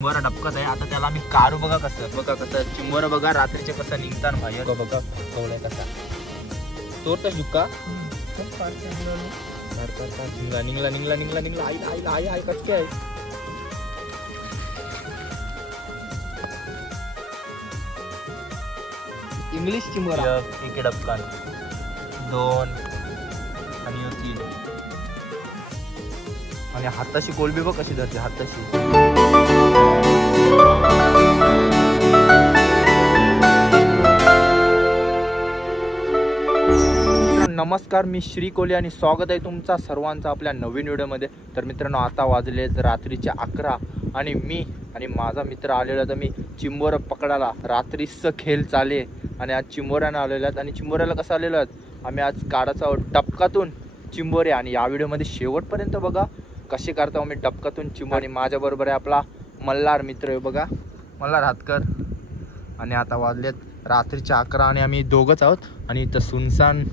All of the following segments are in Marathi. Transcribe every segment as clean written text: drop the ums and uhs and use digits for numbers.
चिंबोरा डबकत आहे. आता त्याला आम्ही काढू. बघा कसं चिंबोरा बघा रात्रीचे कसं निघतात बाहेर. बघा कवळ्या कसा तोडता शुका निघला आई कचके आहे. इंग्लिश चिंबोरा एक डबकान 2 आणि 3 आणि हाताशी कोलबी बघ कशी धरते हाताशी. नमस्कार, मी श्री कोहली आणि स्वागत आहे तुमचा सर्वांचा आपल्या नवीन व्हिडिओमध्ये. तर मित्रांनो, आता वाजले रात्रीचे 11 आणि मी आणि माझा मित्र आलेला. तर मी चिंबोरा पकडायला रात्रीचं खेळ चाले आणि आज चिंबोऱ्यानं आलेलो आहेत. आणि चिंबोऱ्याला कसं आलेलो आहेत आम्ही आज काढाचा डबकातून चिंबोरे. आणि या व्हिडिओमध्ये शेवटपर्यंत बघा कसे करता मी डबकातून चिंबोरे. आणि माझ्याबरोबर आहे आपला मल्हार मित्र आहे बघा, मल्हार हातकर. आणि आता वाजलेत रात्रीचे 11 आणि आम्ही दोघंच आहोत. आणि इथं सुनसान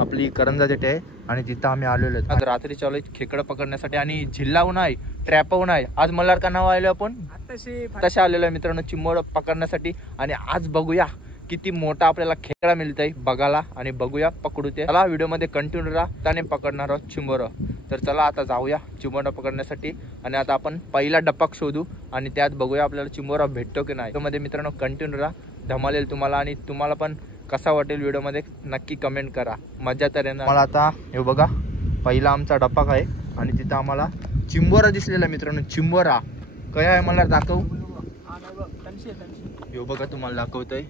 आपली करंजा जेटे आहे आणि तिथं आम्ही आलेलो आहेत. आज रात्री चालू आहे खेकडं पकडण्यासाठी आणि झिल्लाहून आहे ट्रॅपहून आहे. आज मल्हार का नाव आलं आपण तसे आलेलो आहे मित्रांनो चिंबोरा पकडण्यासाठी. आणि आज बघूया किती मोठा आपल्याला खेकडा मिळतंय बघायला आणि बघूया पकडू ते. चला व्हिडिओमध्ये कंटिन्यू राहा, त्याने पकडणार आहोत चिंबोरा. तर चला आता जाऊया चिंबोरा पकडण्यासाठी. आणि आता आपण पहिला डपाक शोधू आणि त्यात बघूया आपल्याला चिंबोरा भेटतो की नाही. त्यामध्ये मित्रांनो कंटिन्यू राहा, धमालेल तुम्हाला. आणि तुम्हाला पण कसा वाटेल व्हिडिओमध्ये नक्की कमेंट करा, मजा तर येणार. मला आता हे बघा पहिला आमचा डपाक आहे आणि तिथं आम्हाला चिंबोरा दिसलेला मित्रांनो. चिंबोरा काय आहे मला दाखवू. हे बघा तुम्हाला दाखवतोय.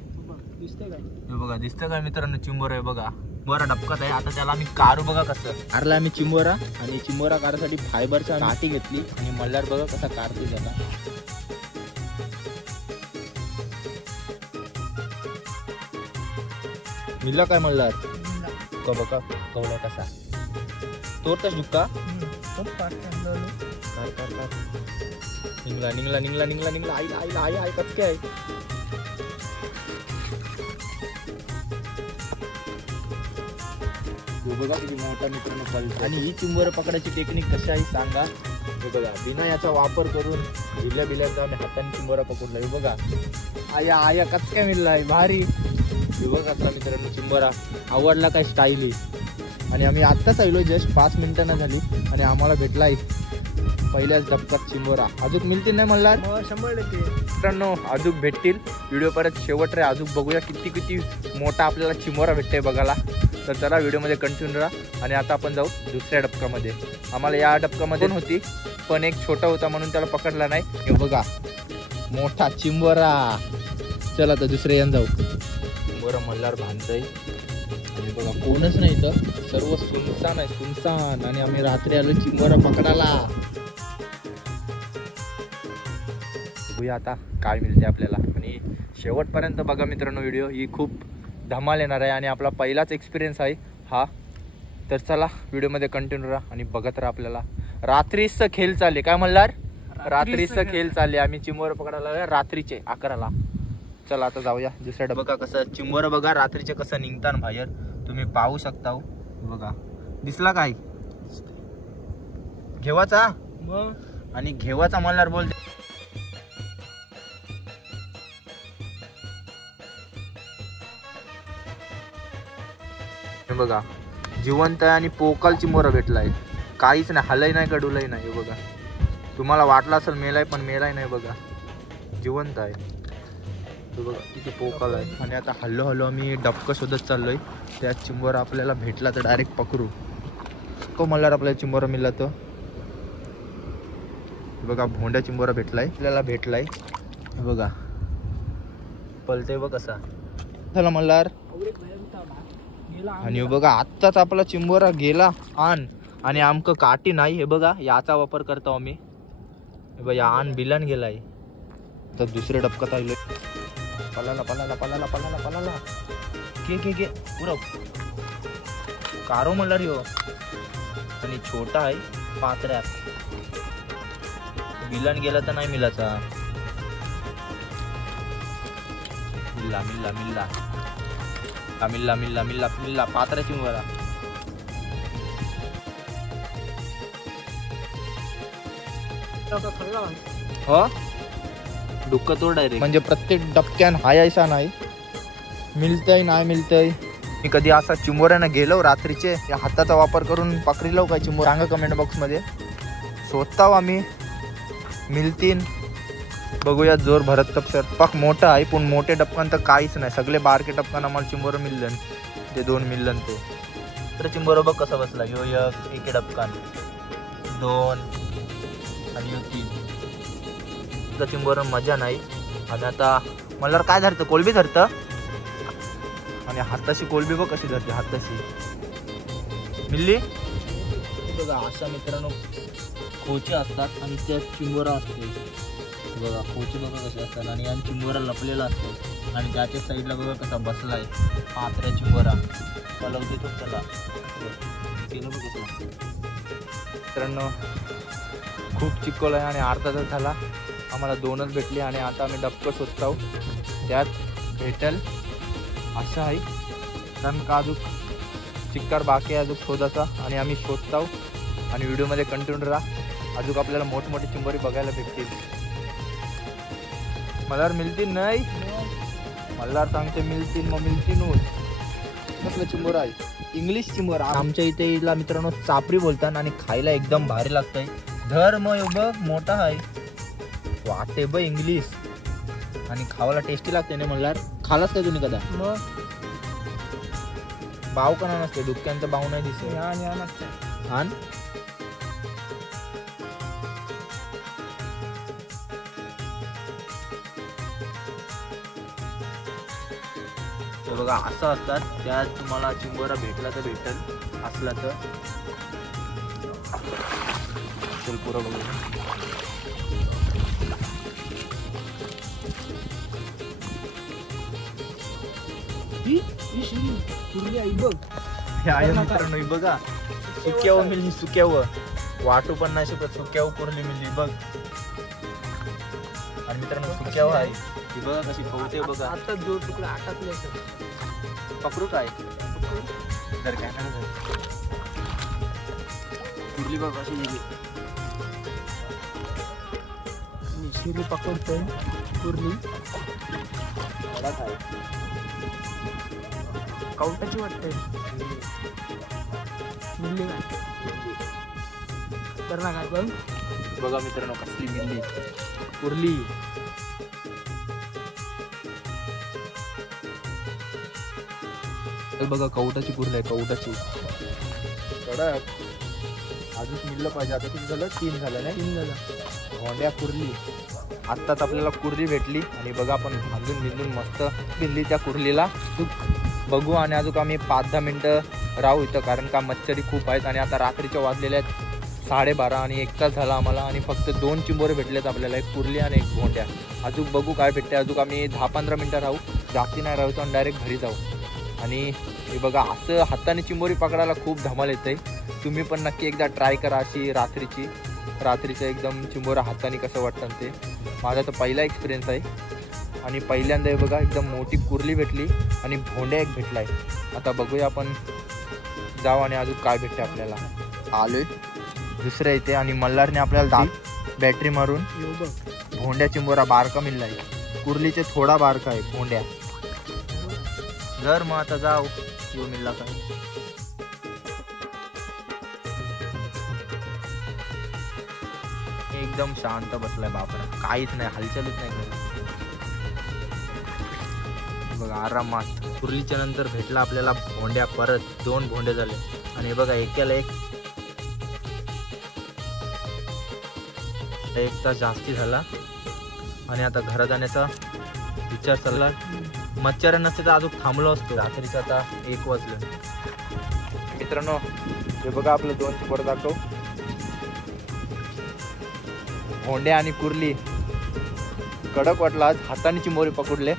हे बघा दिसतं काय मित्रांनो चिंबोरा आहे बघा. चिंबोरा डबकत आहे. आता त्याला आम्ही काढू. बघा कसं काढला आम्ही चिंबोरा. आणि चिंबोरा काढण्यासाठी फायबरच्या काठी घेतली आणि मल्हार बघा कसा काढतो त्याला. मिळला काय मल्हार बघा कवळा कसा तोडता शुका निघला आई कचके आहे. बघा किती मोठा मित्रांनो पळतो. आणि ही चिंबोरा पकडायची टेक्निक कशी आहे सांगा. हे बघा बिना याचा वापर करून झिल्ल्या बिल्याचा आम्ही हाताने चिंबोरा पकडला. हे बघा आया कचका मिळला आहे भारी. हे बघा कसा मित्रांनो चिंबोरा आवडला काय स्टाईल आहे. आणि आम्ही आत्ताच आलो जस्ट 5 मिनिटांना झाली आणि आम्हाला भेटलाय पहिल्याच डबकात चिंबोरा. अजून मिळतील नाही म्हणला 100% मित्रांनो अजून भेटतील. व्हिडिओ परत शेवट रे अजून बघूया किती मोठा आपल्याला चिंबोरा भेटतंय बघायला. तर चला व्हिडिओमध्ये कंटिन्यू राहा. आणि आता आपण जाऊ दुसऱ्या डबकामध्ये. आम्हाला या डबकामध्ये होती पण एक छोटा होता म्हणून त्याला पकडला नाही. हे बघा मोठा चिंबोरा. चला तर दुसऱ्या यान जाऊ. चिंबोरा मल्हार बांधतय आणि बघा कोणच नाही इथं, सर्व सुनसान आहे सुनसान. आणि आम्ही रात्री आलो चिंबोरा पकडायला. बघूया आता काय मिळते आपल्याला. आणि शेवटपर्यंत बघा मित्रांनो व्हिडिओ, ही खूप धमाल येणार आहे आणि आपला पहिलाच एक्सपिरियन्स आहे हा. तर चला व्हिडिओमध्ये कंटिन्यू राहा आणि बघत राहा. आपल्याला रात्रीचं खेळ चालले काय मल्हार, रात्रीचं खेळ चालले. आम्ही चिंबोरा पकडायला रात्रीचे 11ला. चला आता जाऊया दुसऱ्या डबा. बघा कसं चिंबोरा बघा रात्रीचे कसं निघतात बाहेर तुम्ही पाहू शकता. बघा दिसला काय घेवाचा आणि घेवाचा मल्हार बोल. बघा जिवंत आहे आणि पोकल चिंबोरा भेटलाय. काहीच नाही, हलय नाही कडूलही नाही. बघा तुम्हाला वाटलं असेल मेलाय पण मेलाय नाही. बघा जिवंत आहे. बघा किती पोकल आहे. आणि आता हल्लो आम्ही डबकं शोधत चाललोय. त्या चिंबोरा आपल्याला भेटला तर डायरेक्ट पकडू. को मल्हार आपल्याला चिंबोरा मिळला तर बघा भोंड्या चिंबोरा भेटलाय बघा पलतय बघ कसा. चला मल्हार. आणि बघा आत्ताच आपला चिंबोरा गेला आणि आमक काठी नाही. हे बघा याचा वापर करतो आम्ही. हे बघा आण बिलन गेलाय. तर दुसरे डबकात आलोय. पलाला के पुरव कारो मल्हार यो. आणि छोटा आहे पात्र्यात. बिलन गेला तर नाही मिळाचा. मिल्ला पात्रा चिंबोरा. हो डुक्क तो डायरेक्ट म्हणजे प्रत्येक डबक्यान हाय ऐसा नाही मिळतंय नाही मिळतंय. मी कधी असा चिंबोऱ्यानं गेलो रात्रीचे या हाताचा वापर करून पकडी लो काय चिंबोर सांगा कमेंट बॉक्समध्ये. शोधताव आम्ही मिळतीन. बघूया जोर भरत कपसर पक मोठा आहे पण मोठे डबकान तर काहीच नाही. सगळे बारके डबकान आम्हाला चिंबोर मिळलं ते 2 मिळलं ते तर चिंबोर बघ कसा बसला. यो एक डबकान 2 आणि यो 3 चिंबोर मजा नाही. आणि आता मला काय धरतं कोलबी धरतं आणि हाताशी कोलबी बघ कशी धरते हाताशी मिल्ली. बघा अशा मित्रांनो खोचे असतात आणि त्या चिंबोरा असते. बघा खोचे बघा कसे असतात आणि चिंबोरा लपलेला असतो आणि त्याच्या साईडला बघा कसा बसलाय पात्र्या चिंबोरा पलवते तो त्याला केलं बघ. मित्रांनो खूप चिकल आहे आणि अर्धा तास झाला आम्हाला 2च भेटले आणि आता आम्ही डबकं शोधतो. त्यात भेटल असं आहे कारण का अजून चिक्कार बाकी आहे अजून शोधाचा आणि आम्ही शोधतो आणि व्हिडिओमध्ये कंटिन्यू राहा. अजून आपल्याला मोठमोठे चिंबोरी बघायला भेटतील. मल्हार मिळतील नाही मल्हार सांगते मिळतील मग मिळतीलच. म्हटलं चिंबोरा आहे इंग्लिश चिंबोरा. आमच्या इथे इथला मित्रांनो चापरी बोलतात आणि खायला एकदम भारी लागतंय. धर मग बघ मोठा आहे वाटे बघ इंग्लिश आणि खावायला टेस्टी लागते ना. मल्हार खालाच काय तुम्ही कदा मग बाव का नसते डुक्क्यांचा बाव नाही दिसत. आण बघा असं असतात त्यात तुम्हाला चिंबोरा भेटला तर भेटल असला तर चल पुरा बघूया. मित्रांनो बघा सुक्यावर मिळली सुक्यावर वाटू पण नाही शकत सुक्यावर पुरली मिळली बघ. आणि मित्रांनो सुक्यावर आहे ती बघा कशी खवते बघा. आता जो तुकडा आटातले पकडू काय तर काय पुरली बघ कशी गेली. शिरी पकडतोय पुरली कवटाची वाटते मिळली काय तर ना काय बघ. बघा मित्रांनो कसली मिळली पुरली. बघा कवटाची पुरली आहे कवटाची कडक अजून मिळलं पाहिजे. आता किती झालं 3 झालं नाही 3 झालं. भोंड्या कुर्ली आत्ताच आपल्याला कुर्ली भेटली आणि बघा आपण भाजून भिजून मस्त भिजली त्या कुर्लीला बघू. आणि अजून आम्ही 5-10 मिनटं राहू इथं कारण का मच्छरी खूप आहेत आणि आता रात्रीच्या वाजलेल्या आहेत 12:30 आणि 1 तास झाला आम्हाला आणि फक्त 2 चिंबोरे भेटलेत आपल्याला. एक कुर्ली आणि एक भोंड्या. अजून बघू काय भेटते. अजून आम्ही 10-15 मिनटं राहू जास्ती नाही राहू आणि डायरेक्ट घरी जाऊ. आणि हे बघा असं हाताने चिंबोरी पकडायला खूप धमाल येते. तुम्ही पण नक्की एकदा ट्राय करा अशी रात्रीचं एकदम चिंबोरा हाताने कसं वाटतं ते. माझा तर पहिला एक्सपिरियन्स आहे आणि पहिल्यांदा बघा एकदम मोठी कुर्ली भेटली आणि भोंड्या एक भेटला आहे. आता बघूया आपण जाऊ आणि अजून काय भेटते आपल्याला. आलोय दुसऱ्या इथे आणि मल्हारने आपल्याला बॅटरी मारून भोंड्या चिंबोरा बारका मिळला आहे. कुर्लीचे थोडा बारका आहे भोंड्या. जर मग आता जाऊ येऊ मिळला काय. एकदम शांत बसलाय बापरा काहीच नाही हालचालच नाही करत. बघा आरामात कुर्लीच्या नंतर भेटला आपल्याला भोंड्या. परत 2 भोंडे झाले आणि बघा एकाला 1 तास जास्ती झाला आणि आता घरात जाण्याचा विचार चालला. मच्छर नसते तर अजून थांबलो असतो. रात्रीचं आता 1 वाजलं. मित्रांनो हे बघा आपलं 2 चिंबोर दाखव भोंड्या आणि कुर्ली कडक वाटला. आज हाताने चिंबोरी पकडले.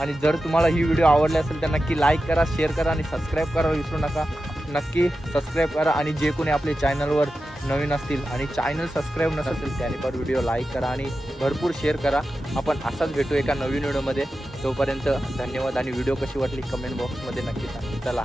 आणि जर तुम्हाला ही व्हिडिओ आवडली असेल तर नक्की लाईक करा शेअर करा आणि सबस्क्राईब करा विसरू नका. नक्की सबस्क्राईब करा आणि जे कोणी आपले चॅनलवर नवीन असतील आणि चॅनल सबस्क्राईब नसेल त्याने पण व्हिडिओ लाईक करा आणि भरपूर शेअर करा. आपण असाच भेटू एका नवीन व्हिडिओमध्ये. तोपर्यंत धन्यवाद आणि व्हिडिओ कशी वाटली कमेंट बॉक्समध्ये नक्की सांगा. चला